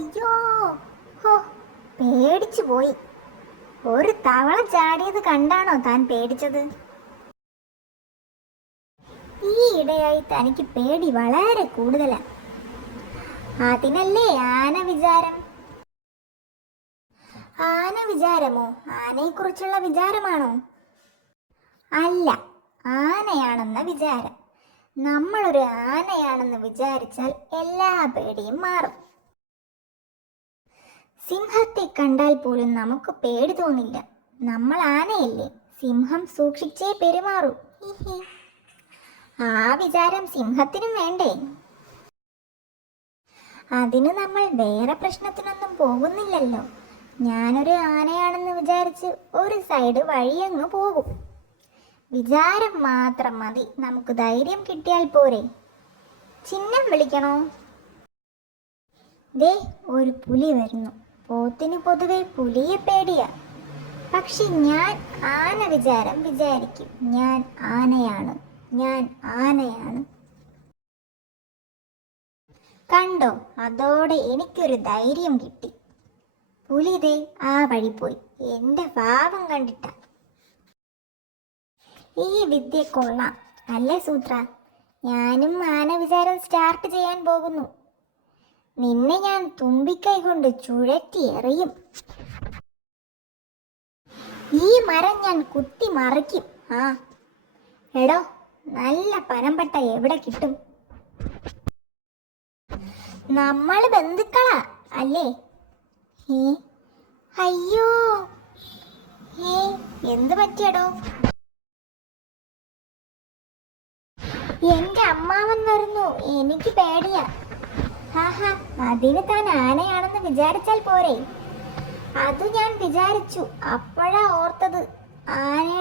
അയ്യോ, ഹോ, പേടിച്ചു പോയി. ഒരു തവള ചാടിയത് കണ്ടാണോ താൻ പേടിച്ചത്? ഈ ഇടയായി തനിക്ക് പേടി വളരെ കൂടുതലാണ്. അതിനല്ലേ ആന വിചാരം. ആന വിചാരമോ? ആനയെക്കുറിച്ചുള്ള വിചാരമാണോ? അല്ല, ആനയാണെന്ന വിചാരം. നമ്മളൊരു ആനയാണെന്ന് വിചാരിച്ചാൽ എല്ലാ പേടിയും മാറും. സിംഹത്തെ കണ്ടാൽ പോലും നമുക്ക് പേടി തോന്നില്ല. നമ്മൾ ആനയല്ലേ, സിംഹം സൂക്ഷിച്ചേ പെരുമാറൂ. ആ വിചാരം സിംഹത്തിനും വേണ്ടേ? അതിന് നമ്മൾ വേറെ പ്രശ്നത്തിനൊന്നും പോകുന്നില്ലല്ലോ. ഞാനൊരു ആനയാണെന്ന് വിചാരിച്ച് ഒരു സൈഡ് വഴിയങ്ങ് പോകും. വിചാരം മാത്രം മതി, നമുക്ക് ധൈര്യം കിട്ടിയാൽ പോരെ. ചിഹ്നം വിളിക്കണോ? ദേ, ഒരു പുലി വരുന്നു. പോത്തിന് പൊതുവെ പുലിയെ പേടിയാ. പക്ഷെ ഞാൻ ആന വിചാരം വിചാരിക്കും. ഞാൻ ആനയാണ്, ഞാൻ ആനയാണ്. കണ്ടോ, അതോടെ എനിക്കൊരു ധൈര്യം കിട്ടി. പുലി ദേ ആ വഴി പോയി. എന്റെ ഭാവം കണ്ടിട്ട. ഈ വിദ്യ കൊള്ളാം അല്ലേ സൂത്ര? ഞാനും ആന വിചാരം സ്റ്റാർട്ട് ചെയ്യാൻ പോകുന്നു. നിന്നെ ഞാൻ തുമ്പിക്കൈ കൊണ്ട് ചുഴറ്റി എറിയും. ഈ മരം ഞാൻ കുത്തി മറിക്കും. ആ എടോ, നല്ല പനമ്പട്ട എവിടെ കിട്ടും? നമ്മൾ ബന്ധുക്കളാ അല്ലേ? അയ്യോ, എന്ത് പറ്റിയടോ? എന്റെ അമ്മാവൻ വരുന്നു, എനിക്ക് പേടിയാ. ഹാഹാ, അതിന് താൻ ആനയാണെന്ന് വിചാരിച്ചാൽ പോരെ? അത് ഞാൻ വിചാരിച്ചു, അപ്പോഴാ ഓർത്തത് ആനയുടെ